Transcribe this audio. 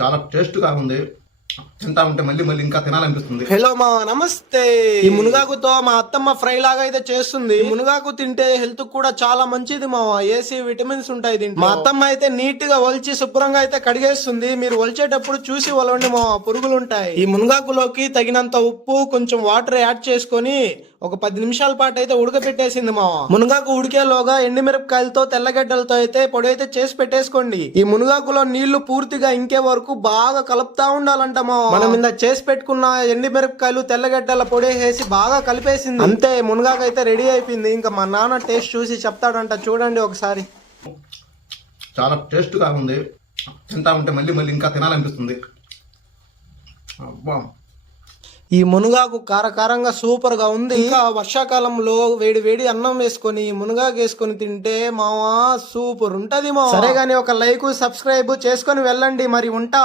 చాలా టేస్ట్ గా ఉంది. తింటా ఉంటే మళ్ళీ మళ్ళీ ఇంకా తినాలనిపిస్తుంది. హలో మా నమస్తే. ఈ మునగాకుతో మా అత్తమ్మ ఫ్రై లాగా అయితే చేస్తుంది. ఈ మునగాకు తింటే హెల్త్ కూడా చాలా మంచిది మా. ఏసీ విటమిన్స్ ఉంటాయి దీంట్లో. మా అత్తమ్మ అయితే నీట్ గా ఒలిచి శుభ్రంగా అయితే కడిగేస్తుంది. మీరు ఒలిచేటప్పుడు చూసి ఒలవండి మా, పురుగులు ఉంటాయి. ఈ మునగాకులోకి తగినంత ఉప్పు, కొంచెం వాటర్ యాడ్ చేసుకొని ఒక 10 నిమిషాల పాటు అయితే ఉడకపెట్టేసింది మా. మునగాకు ఉడికేలోగా ఎండుమిరపకాయలతో తెల్లగడ్డలతో అయితే పొడి అయితే చేసి పెట్టేసుకోండి. ఈ మునగాకులో నీళ్లు పూర్తిగా ఇంకే వరకు బాగా కలుపుతా ఉండాలంట మా. మనం ఇంత చేసి పెట్టుకున్న ఎండుమిరపకాయలు తెల్లగడ్డల పొడి వేసి బాగా కలిపేసింది. అంతే, మునగాకు అయితే రెడీ అయిపోయింది. ఇంకా మా నాన్న టేస్ట్ చూసి చెప్తాడంట, చూడండి ఒకసారి. చాలా టేస్ట్ గా ఉంది. తింటా ఉంటే మళ్ళీ మళ్ళీ ఇంకా తినాలనిపిస్తుంది. అబ్బా, ఈ మునగాకు కారకారంగా సూపర్ గా ఉంది. ఇంకా వర్షాకాలంలో వేడి వేడి అన్నం వేసుకొని మునగాకు వేసుకొని తింటే మావా సూపర్ ఉంటది మా. సరే గాని ఒక లైక్, సబ్స్క్రైబ్ చేసుకొని వెళ్ళండి. మరి ఉంటా.